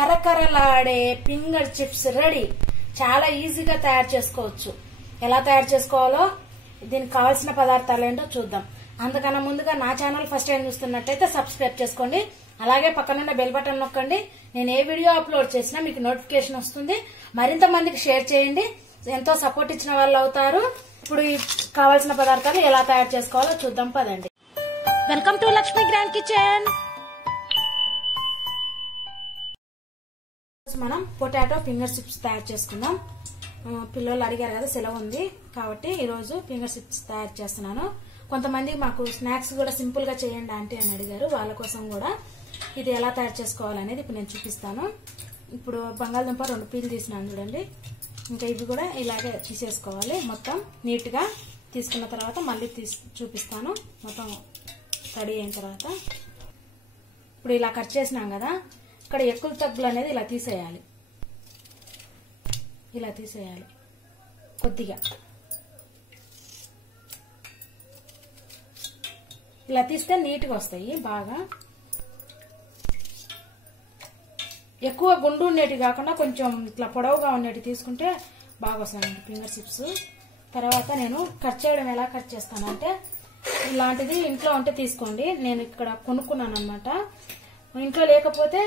కరకరలాడే finger chips ready. చాలా ఈజీగా తయారు చేసుకోవచ్చు. ఎలా తయారు చేసుకోవాలో దీనికి కావాల్సిన పదార్థాలు ఏంటో చూద్దాం. అందుకన్నా ముందుగా నా ఛానల్ ఫస్ట్ టైం చూస్తున్నట్టయితే సబ్స్క్రైబ్ చేసుకోండి. అలాగే పక్కనున్న బెల్ బటన్ నొక్కండి. నేను ఏ వీడియో అప్లోడ్ చేసినా మీకు నోటిఫికేషన్ వస్తుంది. మరింత మందికి షేర్ చేయండి. ఎంతో సపోర్ట్ ఇచ్చిన వాళ్ళు అవుతారు. ఇప్పుడు కావాల్సిన పదార్థాలు ఎలా తయారు చేసుకోవాలో చూద్దాం పదండి. Welcome to Lakshmi grand kitchen. మనం పొటాటో ఫింగర్ చిప్స్ తయారు చేసుకుందాం. పిల్లలు అడిగారు కదా, సెలవు ఉంది కాబట్టి ఈరోజు ఫింగర్ చిప్స్ తయారు చేస్తున్నాను. కొంతమంది మాకు స్నాక్స్ కూడా సింపుల్ గా చేయండి ఆంటీ అని అడిగారు. వాళ్ళ కోసం కూడా ఇది ఎలా తయారు చేసుకోవాలనేది ఇప్పుడు నేను చూపిస్తాను. ఇప్పుడు బంగాళదుంప 2 పీలు తీసినాను చూడండి. ఇంకా ఇవి కూడా ఇలాగే తీసేసుకోవాలి. మొత్తం నీట్ గా తీసుకున్న తర్వాత మళ్ళీ చూపిస్తాను. మొత్తం రెడీ అయిన తర్వాత ఇప్పుడు ఇలా కట్ చేసినాం కదా, ఇక్కడ ఎక్కువ తగ్గులు అనేది ఇలా తీసేయాలి. ఇలా తీసేయాలి కొద్దిగా. ఇలా తీస్తే నీట్గా వస్తాయి. బాగా ఎక్కువ గుండు ఉండేటి కాకుండా కొంచెం ఇట్లా పొడవుగా ఉండేటి తీసుకుంటే బాగా వస్తాయండి ఫింగర్ చిప్స్. తర్వాత నేను కట్ చేయడం ఎలా కట్ చేస్తానంటే, ఇలాంటిది ఇంట్లో ఉంటే తీసుకోండి. నేను ఇక్కడ కొనుక్కున్నాను అనమాట. ఇంట్లో లేకపోతే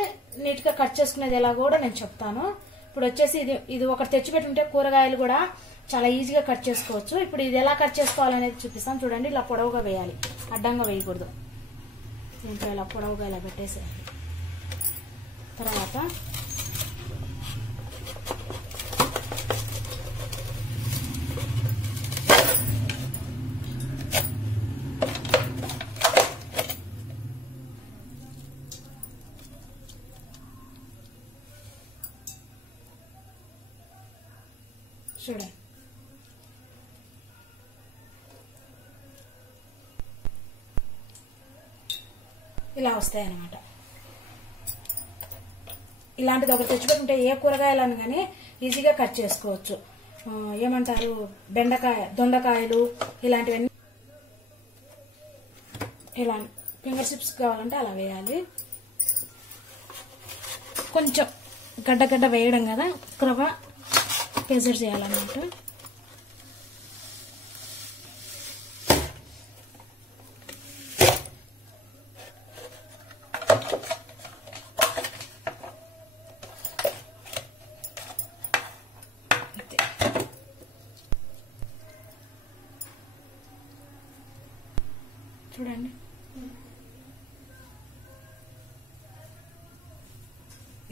నీట్ గా కట్ చేసుకునేది ఎలా కూడా నేను చెప్తాను. ఇప్పుడు వచ్చేసి ఇది ఒకటి తెచ్చిపెట్టుంటే కూరగాయలు కూడా చాలా ఈజీగా కట్ చేసుకోవచ్చు. ఇప్పుడు ఇది ఎలా కట్ చేసుకోవాలనేది చూపిస్తాను చూడండి. ఇలా పొడవుగా వేయాలి, అడ్డంగా వేయకూడదు. దీంట్లో ఇలా పొడవుగా ఇలా పెట్టేసేయాలి. తర్వాత చూడండి, ఇలా వస్తాయి అన్నమాట. ఇలాంటిది ఒకటి తెచ్చిపెట్టుకుంటే ఏ కూరగాయలను కానీ ఈజీగా కట్ చేసుకోవచ్చు. ఏమంటారు, బెండకాయ, దొండకాయలు ఇలాంటివన్నీ. ఇలా ఫింగర్ చిప్స్ కావాలంటే అలా వేయాలి. కొంచెం గడ్డ గడ్డ వేయడం కదా, ఎక్కువగా ప్రెజర్ చేయాలన్నమాట. చూడండి,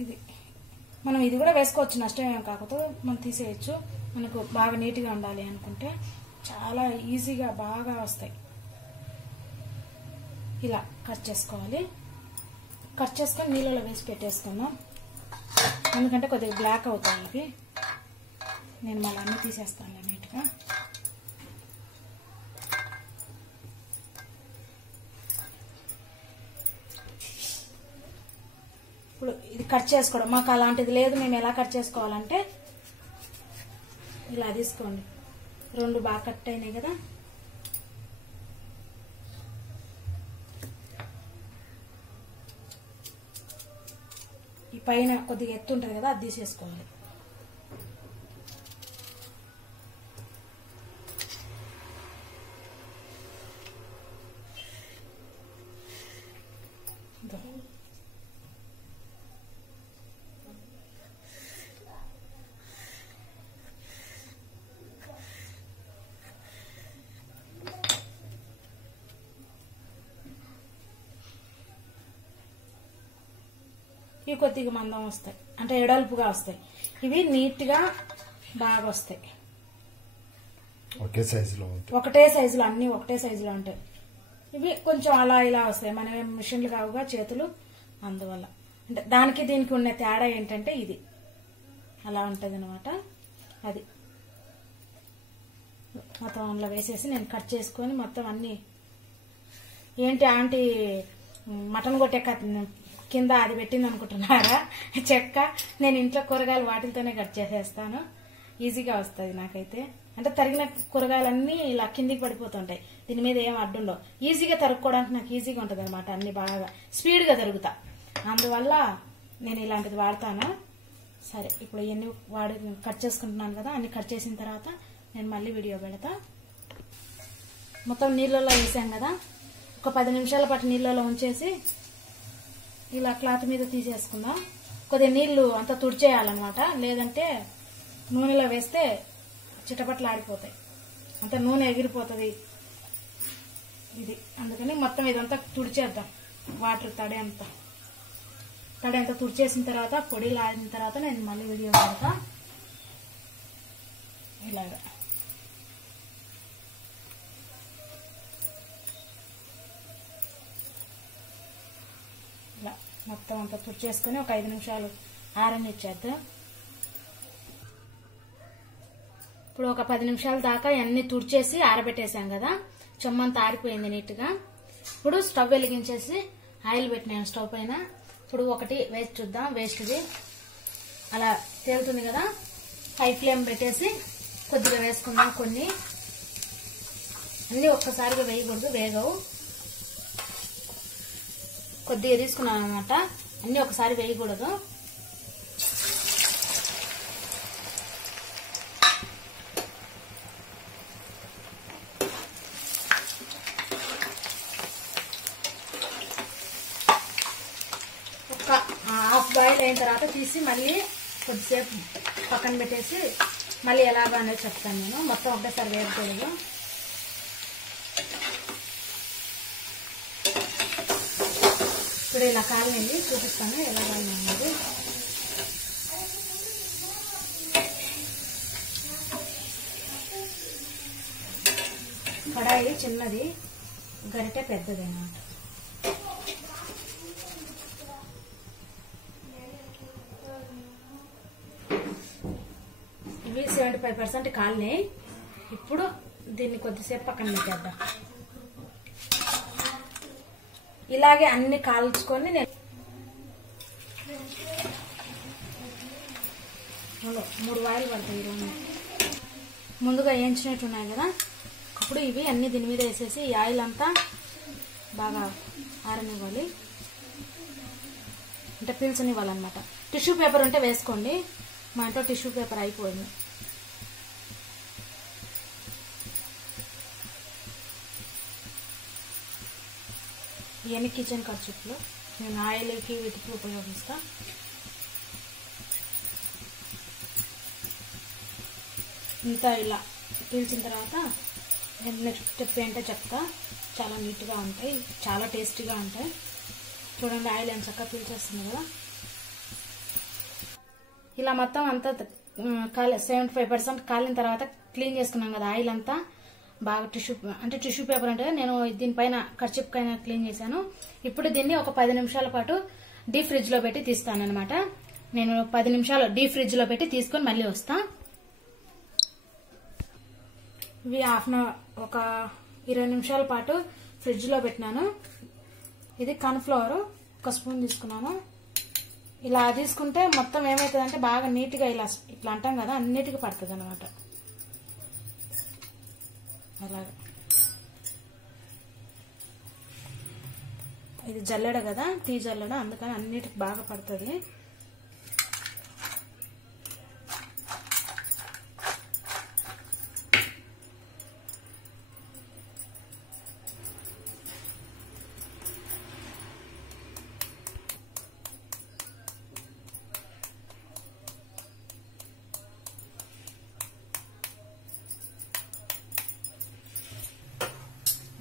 ఇది మనం ఇది కూడా వేసుకోవచ్చు, నష్టమేం కాకపోతే మనం తీసేయచ్చు. మనకు బాగా నీట్గా ఉండాలి అనుకుంటే చాలా ఈజీగా బాగా వస్తాయి. ఇలా కట్ చేసుకోవాలి. కట్ చేసుకొని నీళ్ళలో వేసి పెట్టేసుకుందాం. ఎందుకంటే కొద్దిగా బ్లాక్ అవుతాయి ఇవి. నేను మళ్ళీ అన్నీ తీసేస్తాను నీట్గా. ఇప్పుడు ఇది కట్ చేసుకోవడం, మాకు అలాంటిది లేదు, మేము ఎలా కట్ చేసుకోవాలంటే ఇలా తీసుకోండి. 2 బాగా కట్ అయినాయి కదా, ఈ పైన కొద్దిగా ఎత్తు ఉంటుంది కదా, అది తీసేసుకోవాలి. ఇవి కొద్దిగా మందం వస్తాయి, అంటే ఎడల్పుగా వస్తాయి. ఇవి నీట్ గా బాగా వస్తాయి. ఒకటే సైజులో అన్ని ఒకటే సైజులో ఉంటాయి. ఇవి కొంచెం అలా ఇలా వస్తాయి. మన మిషన్లు కావుగా చేతులు, అందువల్ల. అంటే దానికి దీనికి ఉన్న తేడా ఏంటంటే ఇది అలా ఉంటది అనమాట. అది మొత్తం అందులో వేసేసి నేను కట్ చేసుకొని మొత్తం అన్ని. ఏంటి ఆంటీ మటన్ కొట్టే కింద అది పెట్టింది అనుకుంటున్నారా? చెక్క. నేను ఇంట్లో కూరగాయలు వాటితోనే కట్ చేసేస్తాను. ఈజీగా వస్తుంది నాకైతే. అంటే తరిగిన కూరగాయలన్నీ ఇలా కిందికి పడిపోతుంటాయి. దీని మీద ఏం అడ్డుండవు. ఈజీగా తరుక్కోవడానికి నాకు ఈజీగా ఉంటుంది అనమాట. అన్ని బాగా స్పీడ్ గా తరుగుతా. అందువల్ల నేను ఇలాంటిది వాడతాను. సరే, ఇప్పుడు ఇవన్నీ కట్ చేసుకుంటున్నాను కదా, అన్ని కట్ చేసిన తర్వాత నేను మళ్ళీ వీడియో పెడతా. మొత్తం నీళ్ళలో వేసాం కదా, ఒక 10 నిమిషాల పాటు నీళ్ళలో ఉంచేసి ఇలా క్లాత్ మీద తీసేసుకుందాం. కొద్దిగా నీళ్లు అంతా తుడిచేయాలన్నమాట, లేదంటే నూనెలో వేస్తే చిటపట్లు ఆడిపోతాయి, అంత నూనె ఎగిరిపోతుంది ఇది. అందుకని మొత్తం ఇదంతా తుడిచేద్దాం. వాటర్ తడి అంతా తుడిచేసిన తర్వాత పొడిలు ఆడిన తర్వాత నేను మళ్ళీ వీడియో పెడతా. ఇలాగా ఇలా మొత్తం అంతా తుడిచేసుకొని ఒక 5 నిమిషాలు ఆరనిచ్చేద్దాం. ఇప్పుడు ఒక 10 నిమిషాల దాకా అన్ని తుడిచేసి ఆరబెట్టేసాం కదా, చెమ్మంతా ఆరిపోయింది నీట్గా. ఇప్పుడు స్టవ్ వెలిగించేసి ఆయిల్ పెట్టినాను స్టవ్ పైన. ఇప్పుడు ఒకటి వేస్ట్ చూద్దాం. వేస్ట్ది అలా తేలుతుంది కదా, హై ఫ్లేమ్ పెట్టేసి కొద్దిగా వేసుకుందాం. కొన్ని అన్ని ఒక్కసారిగా వేయకూడదు, వేగవు. కొద్దిగా తీసుకున్నాను అనమాట, అన్ని ఒకసారి వేయకూడదు. హాఫ్ బాయిల్ అయిన తర్వాత తీసి మళ్ళీ కొద్దిసేపు పక్కన పెట్టేసి మళ్ళీ ఎలాగో అనేది చెప్తాను నేను. మొత్తం ఒకటేసారి వేయకూడదు. ఇప్పుడు ఇలా కాలింది, చూపిస్తాను ఎలాగ అనేది. కడాయి చిన్నది, గరిటె పెద్దది అన్నమాట. ఇవి 75% కాలినాయి. ఇప్పుడు దీన్ని కొద్దిసేపు పక్కన పెట్టేద్దాం. ఇలాగే అన్ని కాల్చుకొని నేను 3 వాయిలు పడతాయి ఈరోజు. ముందుగా వేయించినట్టు ఉన్నాయి కదా, ఇప్పుడు ఇవి అన్ని దీని మీద వేసేసి ఈ ఆయిల్ అంతా బాగా ఆరనివ్వాలి, అంటే పీల్చనివ్వాలన్నమాట. టిష్యూ పేపర్ ఉంటే వేసుకోండి, మా ఇంట్లో టిష్యూ పేపర్ అయిపోయింది. ఇవన్నీ కిచెన్ ఖర్చులు నేను ఆయిల్కి వీటికి ఉపయోగిస్తా. ఇంత ఇలా పీల్చిన తర్వాత నెక్స్ట్ స్టెప్ ఏంటో చెప్తా. చాలా నీట్గా ఉంటాయి, చాలా టేస్టీగా ఉంటాయి. చూడండి ఆయిల్ ఎంత చక్కగా పీల్చేస్తుంది కదా. ఇలా మొత్తం అంతా 75% కాలిన తర్వాత క్లీన్ చేసుకున్నాం కదా ఆయిల్ అంతా బాగా. టిష్యూ పేపర్ అంటే నేను దీనిపైన కర్చిప్కైనా క్లీన్ చేశాను. ఇప్పుడు దీన్ని ఒక 10 నిమిషాల పాటు డీప్ ఫ్రిడ్జ్ లో పెట్టి తీస్తాను అనమాట. నేను 10 నిమిషాలు డీప్ ఫ్రిడ్జ్ లో పెట్టి తీసుకొని మళ్ళీ వస్తా. ఇవి ఒక 20 నిమిషాల పాటు ఫ్రిడ్జ్ లో పెట్టినాను. ఇది కార్న్ఫ్లవర్ 1 స్పూన్ తీసుకున్నాను. ఇలా తీసుకుంటే మొత్తం ఏమవుతుందంటే బాగా నీట్గా ఇట్లా అంటాం కదా, అన్నిటికీ పడుతుంది అనమాట. అలాగా ఇది జల్లెడ కదా, టీ జల్లెడ, అందుకని అన్నిటికి బాగా పడుతుంది.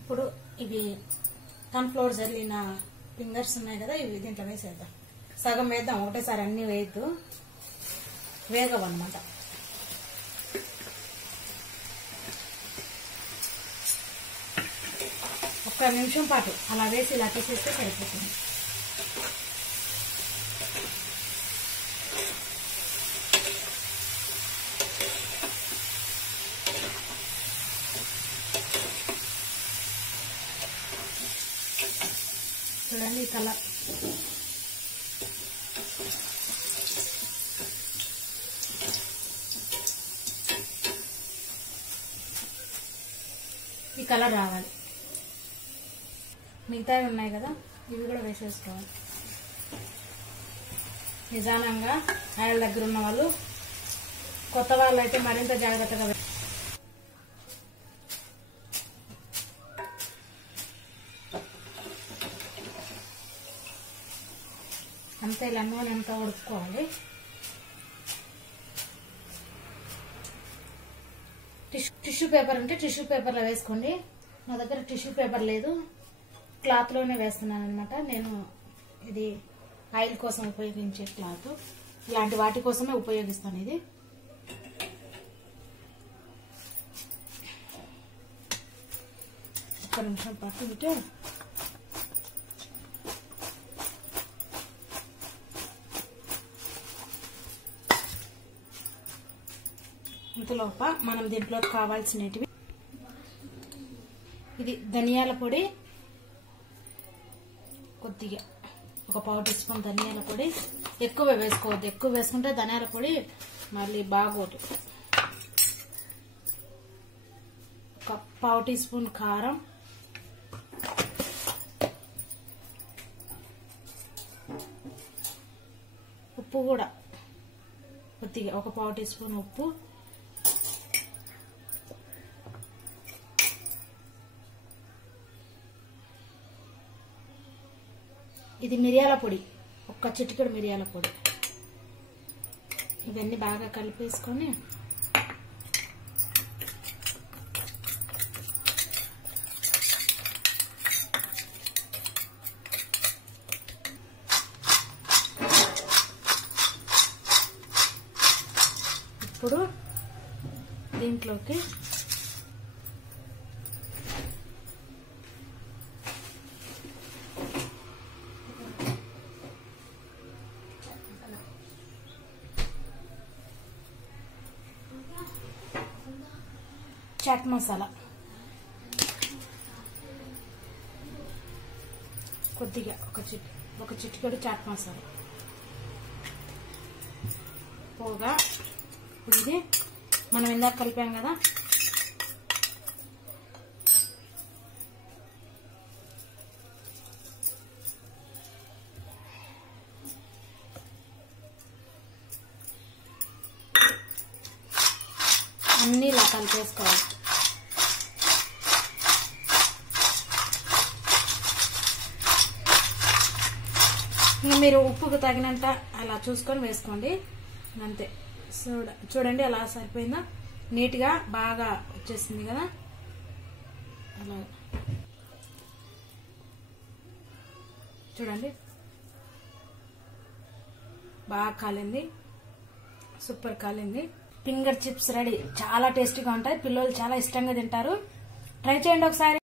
ఇప్పుడు ఇవి కార్న్ఫ్లవర్ జల్లిన ఫింగర్స్ ఉన్నాయి కదా, ఇవి దీంట్లో వేసేద్దాం. సగం వేద్దాం, ఒకటేసారి అన్ని వేయద్దు, వేగవన్నమాట. ఒక్క నిమిషం పాటు అలా వేసి ఇలా తీసేస్తే సరిపోతుంది. చూడండి ఈ కలర్, ఈ కలర్ రావాలి. మిగతావి ఉన్నాయి కదా, ఇవి కూడా వేసేసుకోవాలి. నిదానంగా ఆయిల్ దగ్గర ఉన్న వాళ్ళు, కొత్త వాళ్ళు అయితే మరింత జాగ్రత్తగా అంతే. లెమన్ అంతా ఉడుకోవాలి. టిష్యూ పేపర్ ఉంటే టిష్యూ పేపర్లో వేసుకోండి. నా దగ్గర టిష్యూ పేపర్ లేదు, క్లాత్లోనే వేస్తున్నాను అనమాట. నేను ఇది ఆయిల్ కోసం ఉపయోగించే క్లాత్, ఇలాంటి వాటి కోసమే ఉపయోగిస్తాను. ఇది ఒక్క నిమిషం పట్టుకుంటే ఇంతలోప మనం దీంట్లో కావాల్సినవి, ఇది ధనియాల పొడి కొద్దిగా, ఒక పావు టీ స్పూన్ ధనియాల పొడి. ఎక్కువ వేసుకోవద్దు, ఎక్కువ వేసుకుంటే ధనియాల పొడి మళ్ళీ బాగోదు. ఒక పావు టీ స్పూన్ కారం, ఉప్పు కూడా కొద్దిగా, ఒక పావు టీ స్పూన్ ఉప్పు, ఇది మిరియాల పొడి, ఒక్క చిటికెడు మిరియాల పొడి. ఇవన్నీ బాగా కలిపేసుకొని ఇప్పుడు దీంట్లోకి చాట్ మసాలా కొద్దిగా, ఒక చిటికెడు చాట్ మసాలా పోగా, ఇది మనం ఇందాక కలిపాం కదా, అన్నీ ఇలా కలిపేసుకోవాలి. మీరు ఉప్పుకు తగినంత అలా చూసుకొని వేసుకోండి, అంతే. చూడండి అలా సరిపోయిందా, నీట్గా బాగా వచ్చేసింది కదా. అలా చూడండి బాగా కాలింది, సూపర్ కాలింది. Finger chips ready. చాలా టేస్టీగా ఉంటాయి, పిల్లలు చాలా ఇష్టంగా తింటారు. ట్రై చేయండి ఒకసారి.